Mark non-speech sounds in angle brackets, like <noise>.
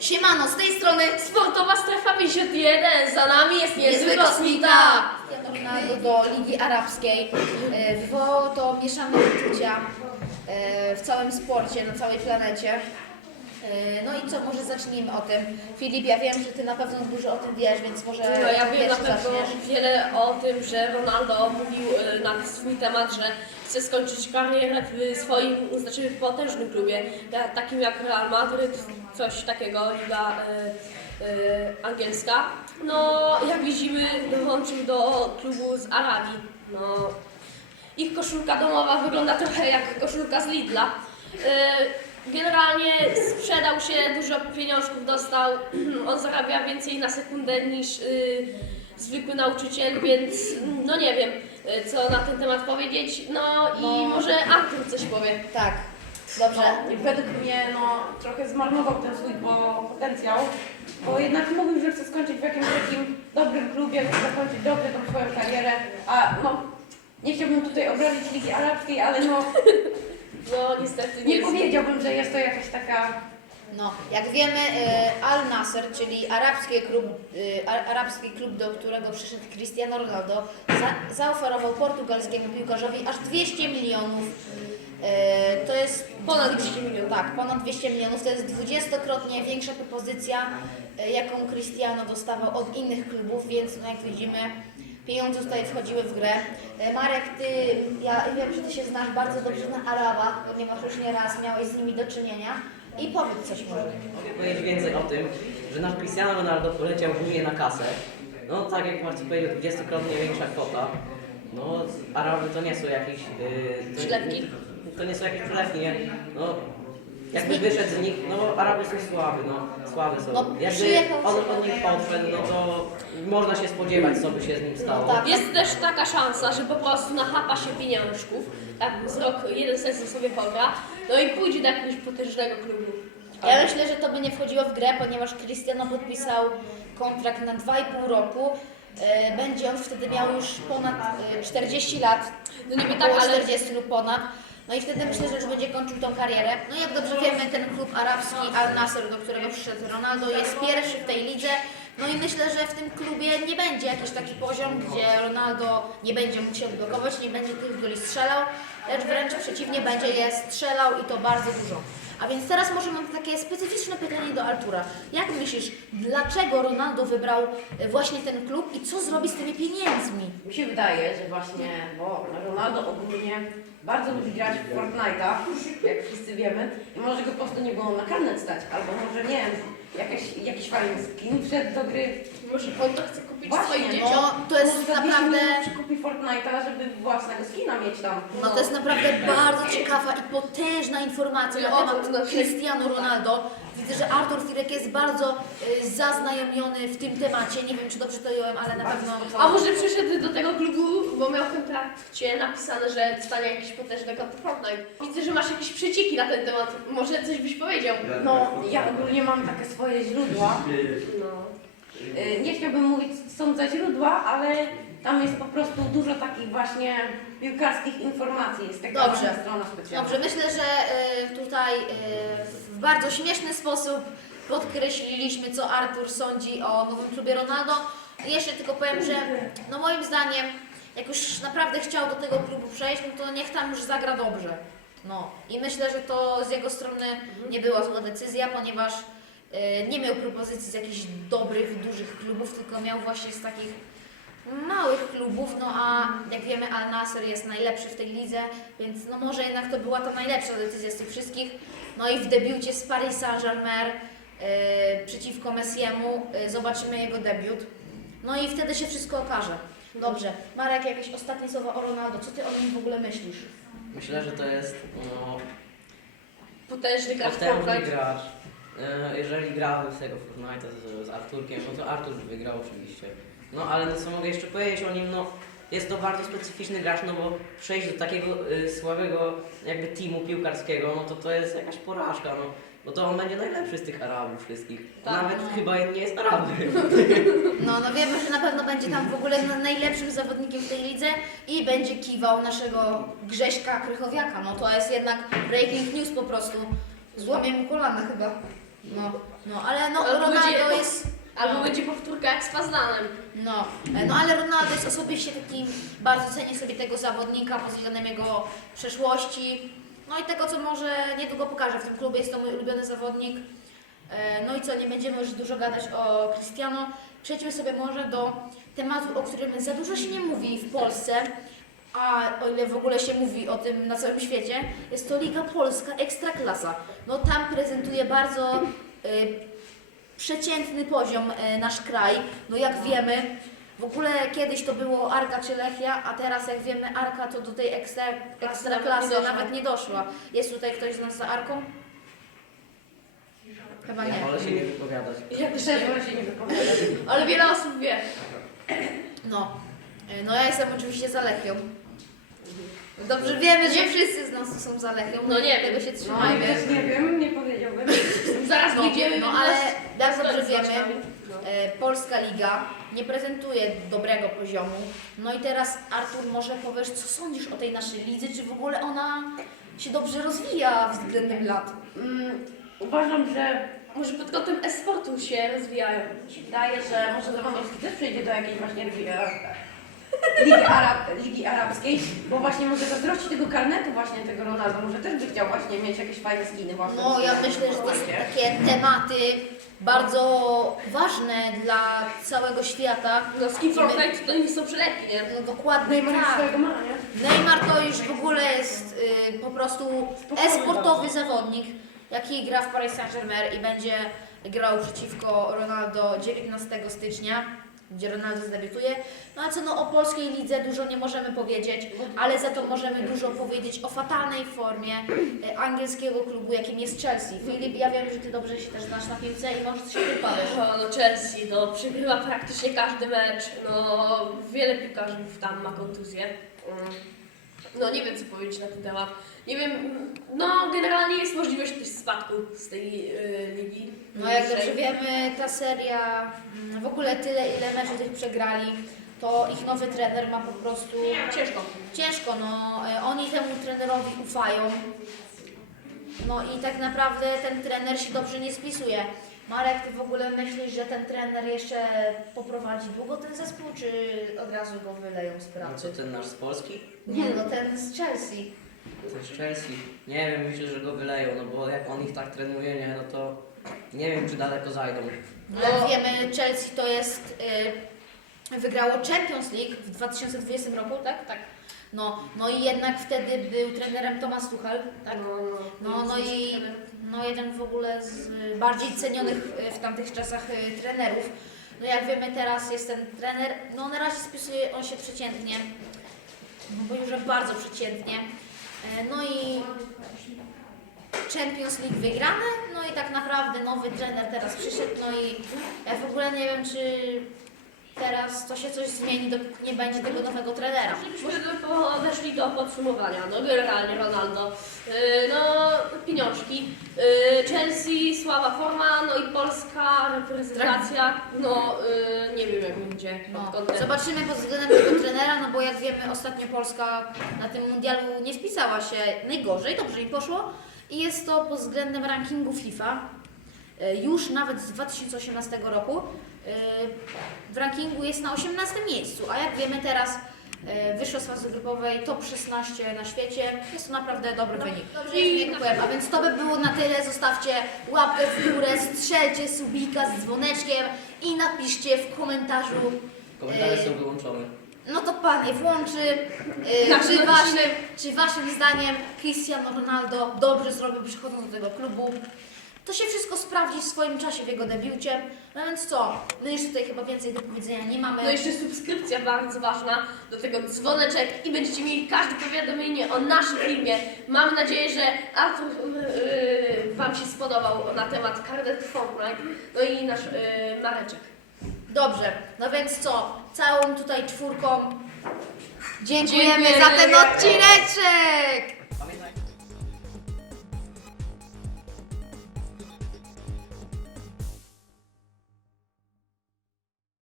Siemano, z tej strony Sportowa strefa 51, za nami jest niezły. Kosmita! Ronaldo do Ligi Arabskiej. E, Wywołało to mieszane uczucia e, w całym sporcie, na całej planecie. E, No i co, może zacznijmy o tym. Filip, ja wiem, że Ty na pewno dużo o tym wiesz, więc może No ja wiem na pierwszy pewno zaczniesz. wiele o tym, że Ronaldo mówił e, na swój temat, że chce skończyć karierę w swoim, znaczy w potężnym klubie, takim jak Real Madryt, coś takiego, liga e, e, angielska. No jak widzimy dołączył do klubu z Arabii. No, ich koszulka domowa wygląda trochę jak koszulka z Lidla. E, Generalnie sprzedał się, dużo pieniążków dostał. <clears throat> On zarabia więcej na sekundę niż y, zwykły nauczyciel, więc no nie wiem, y, co na ten temat powiedzieć. No i No. może Artur coś powie. Tak, dobrze. No, według mnie no, trochę zmarnował ten swój po- potencjał, bo jednak mówił, że chce skończyć w jakimś takim dobrym klubie, chce zakończyć dobrze tą swoją karierę, a no, nie chciałbym tutaj obrazić Ligi Arabskiej, ale no, <laughs> No niestety nie nie powiedziałbym, że jest to jakaś taka, No, jak wiemy, e, Al Nasser, czyli arabski klub, e, a- arabski klub, do którego przyszedł Cristiano Ronaldo, za, zaoferował portugalskiemu piłkarzowi aż 200 milionów. E, to jest Ponad 200 milionów. Tak, ponad 200 milionów. To jest dwudziestokrotnie większa propozycja, e, jaką Cristiano dostawał od innych klubów, więc no jak widzimy, pieniądze tutaj wchodziły w grę. E, Marek, ty, ja wiem, że ty się znasz bardzo dobrze na Arabach, ponieważ już nieraz miałeś z nimi do czynienia. I powiedz coś może. Mogę powiedzieć więcej o tym, że nasz Cristiano Ronaldo poleciał głównie na kasę. No tak jak Marcin powiedział, 20-krotnie większa kwota. No Araby to nie są jakieś... Yy, to, Przylewki. To nie są jakieś przylewki, nie. No jakby wyszedł z nich, no Araby są słabe, no słabe są. No, jakby przyjechał on od nich odszedł, no to można się spodziewać, co by się z nim stało. No tak. Jest też taka szansa, że po prostu nachapa się pieniążków, tak z rok, jeden sezon sobie pogra, no i pójdzie do jakiegoś potężnego klubu. Ja myślę, że to by nie wchodziło w grę, ponieważ Cristiano podpisał kontrakt na 2,5 roku. E, Będzie on wtedy miał już ponad e, 40 lat. No niby około tak, ale 40 lub ponad. No i wtedy myślę, że już będzie kończył tą karierę. No jak dobrze wiemy, ten klub arabski Al Nasser, do którego przyszedł Ronaldo, jest pierwszy w tej lidze. No i myślę, że w tym klubie nie będzie jakiś taki poziom, gdzie Ronaldo nie będzie mógł się odblokować, nie będzie tych goli strzelał, lecz wręcz przeciwnie, będzie je strzelał i to bardzo dużo. A więc teraz może mam takie specyficzne pytanie do Artura. Jak myślisz, dlaczego Ronaldo wybrał e, właśnie ten klub i co zrobi z tymi pieniędzmi? mi się wydaje, że właśnie, bo Ronaldo ogólnie bardzo lubi grać w Fortnite'a, jak wszyscy wiemy, i może go po prostu nie było na karnet stać, albo może nie wiem, jakaś, jakiś fajny skin wszedł do gry, może on to chce kupić Właśnie, swoim no. dzieciom. No, to jest Może za 200 naprawdę... milionów przekupi Fortnite'a, żeby własnego skina mieć tam. No to jest naprawdę bardzo ciekawa i potężna informacja na temat no, no, Cristiano Ronaldo. Widzę, że Artur Firek jest bardzo y, zaznajomiony w tym temacie. Nie wiem, czy dobrze to jąłem, ale na pewno... A może przyszedł do tego klubu, bo miał w kontrakcie napisane, że dostanie jakiś potężny konto Fortnite. Widzę, że masz jakieś przecieki na ten temat. Może coś byś powiedział. No, ja ogólnie mam takie swoje źródła. No. Y, Nie chciałbym mówić, są za źródła, ale tam jest po prostu dużo takich właśnie piłkarskich informacji. Jest taka Dobrze. strona specjalna. Dobrze, myślę, że y, tutaj y, w bardzo śmieszny sposób podkreśliliśmy, co Artur sądzi o nowym klubie Ronaldo. Jeszcze tylko powiem, że no moim zdaniem, jak już naprawdę chciał do tego klubu przejść, no to niech tam już zagra dobrze. No i myślę, że to z jego strony nie była zła decyzja, ponieważ nie miał propozycji z jakichś dobrych, dużych klubów, tylko miał właśnie z takich małych klubów, no a jak wiemy Al Nasser jest najlepszy w tej lidze, więc no może jednak to była ta najlepsza decyzja z tych wszystkich. No i w debiucie z Paris Saint-Germain y, przeciwko Messiemu y, zobaczymy jego debiut. No i wtedy się wszystko okaże. Dobrze. Marek, jakieś ostatnie słowa o Ronaldo. Co ty o nim w ogóle myślisz? Myślę, że to jest no, Potężny gracz potężny gracz. E, Jeżeli grałby z tego Fortnite'a z, z Arturkiem, no to Artur by wygrał oczywiście. No ale no co mogę jeszcze powiedzieć o nim, no jest to bardzo specyficzny gracz, no bo przejść do takiego y, słabego jakby teamu piłkarskiego, no to to jest jakaś porażka, no. bo to on będzie najlepszy z tych Arabów wszystkich. Tak. Nawet chyba nie jest Arabem. <laughs> No, no wiemy, że na pewno będzie tam w ogóle na- najlepszym zawodnikiem w tej lidze i będzie kiwał naszego Grześka Krychowiaka. No to jest jednak breaking news po prostu. Złamie mu kolana chyba. No, no ale no Albo Ronaldo będzie- jest... Albo będzie powtórka jak z Pazdanem. No, e, no ale Ronaldo jest osobiście takim, bardzo cenię sobie tego zawodnika pod względem jego przeszłości, no i tego, co może niedługo pokaże w tym klubie, jest to mój ulubiony zawodnik. E, No i co, nie będziemy już dużo gadać o Cristiano, przejdźmy sobie może do tematu, o którym za dużo się nie mówi w Polsce, a o ile w ogóle się mówi o tym na całym świecie, jest to Liga Polska Ekstraklasa. No tam prezentuje bardzo y, przeciętny poziom e, nasz kraj. No jak wiemy, w ogóle kiedyś to było Arka czy Lechia, a teraz jak wiemy Arka to do tej ekstra, ekstra Nawet klasy nie doszła. nawet nie doszła. Jest tutaj ktoś z nas za Arką? Chyba Ja nie. wolę się nie wypowiadać. Ja też wolę się nie wypowiadać. Ale wiele osób wie. No. E, No ja jestem oczywiście za Lechią. Dobrze wiemy, że wszyscy z nas są za Lechią, No nie tego się No trzymajmy. też nie wiem, nie powiedziałbym. <laughs> Zaraz No, wyjdziemy. no ale nas dobrze wiemy. No. E, Polska Liga nie prezentuje dobrego poziomu. No i teraz Artur, może powiesz, co sądzisz o tej naszej lidze? Czy w ogóle ona się dobrze rozwija względem lat? Mm, uważam, że Może pod kątem e-sportu się rozwijają. mi się wydaje, że może Lewandowski też przejdzie do jakiejś właśnie ligi, Ligi, Arab, Ligi Arabskiej, bo właśnie może zazdrości tego karnetu właśnie tego Ronaldo, może też by chciał właśnie mieć jakieś fajne skiny właśnie. No ja myślę, że to są takie tematy bardzo ważne dla całego świata. No skin Fortnite to nie są przelewki, nie? No dokładnie Neymar już tak. swojego ma, nie? Neymar to już w ogóle jest y, po prostu e-sportowy zawodnik, jaki gra w Paris Saint-Germain i będzie grał przeciwko Ronaldo 19 stycznia, gdzie Ronaldo zadebiutuje. No a co no o polskiej lidze dużo nie możemy powiedzieć, ale za to możemy dużo powiedzieć o fatalnej formie y, angielskiego klubu, jakim jest Chelsea. Filip, ja wiem, że Ty dobrze się też znasz na piłce i może się wypowiesz. No, no Chelsea, no przegrywa praktycznie każdy mecz, no wiele piłkarzy tam ma kontuzję. No nie wiem co powiedzieć na ten temat. Nie wiem, no generalnie jest możliwość też spadku z tej y, ligi. No jak dobrze wiemy, ta seria, mm, w ogóle tyle ile meczów tych przegrali, to ich nowy trener ma po prostu Ciężko. ciężko, no e, oni temu trenerowi ufają. No i tak naprawdę ten trener się dobrze nie spisuje. Marek, ty w ogóle myślisz, że ten trener jeszcze poprowadzi długo ten zespół, czy od razu go wyleją z No pracy? co ten nasz z Polski? Nie, no ten z Chelsea. To jest Chelsea. Nie wiem, myślę, że go wyleją, no bo jak on ich tak trenuje, nie, no to nie wiem, czy daleko zajdą. No, Jak wiemy, Chelsea to jest. Y, wygrało Champions League w 2020 roku, tak? Tak. No, no i jednak wtedy był trenerem Thomas Tuchel, tak? No, No, no i no, jeden w ogóle z bardziej cenionych y, w tamtych czasach y, trenerów. No jak wiemy teraz jest ten trener, no na razie spisuje on się przeciętnie, no bo już bardzo przeciętnie. No i Champions League wygrane, no i tak naprawdę nowy trener teraz przyszedł, no i ja w ogóle nie wiem, czy teraz to się coś zmieni, dopóki nie będzie tego nowego trenera. Żebyśmy podeszli do podsumowania. No generalnie Ronaldo, yy, no pieniążki, yy, Chelsea, słaba forma, no i polska reprezentacja, no yy, nie wiem jak będzie No, zobaczymy pod względem tego trenera, no bo jak wiemy, ostatnio Polska na tym mundialu nie spisała się najgorzej, dobrze im poszło i jest to pod względem rankingu FIFA. E, Już nawet z 2018 roku e, w rankingu jest na 18 miejscu, a jak wiemy teraz e, wyszła z fazy grupowej top 16 na świecie. Jest to naprawdę dobry wynik. Dobrze, I- dziękuję. A więc to by było na tyle. Zostawcie łapkę w górę, strzelcie subika z dzwoneczkiem i napiszcie w komentarzu Komentarze są wyłączone. No to Pan je włączy. Yy, czy, waszym, czy Waszym zdaniem Cristiano Ronaldo dobrze zrobił przychodząc do tego klubu? To się wszystko sprawdzi w swoim czasie w jego debiucie. No więc co? My już tutaj chyba więcej do powiedzenia nie mamy. No jeszcze subskrypcja bardzo ważna, do tego dzwoneczek i będziecie mieli każde powiadomienie o naszym filmie. Mam nadzieję, że Artur yy, Wam się spodobał na temat karnet Fortnite, no i nasz yy, Mareczek. Dobrze, no więc co? Całą tutaj czwórką dziękujemy za ten odcineczek!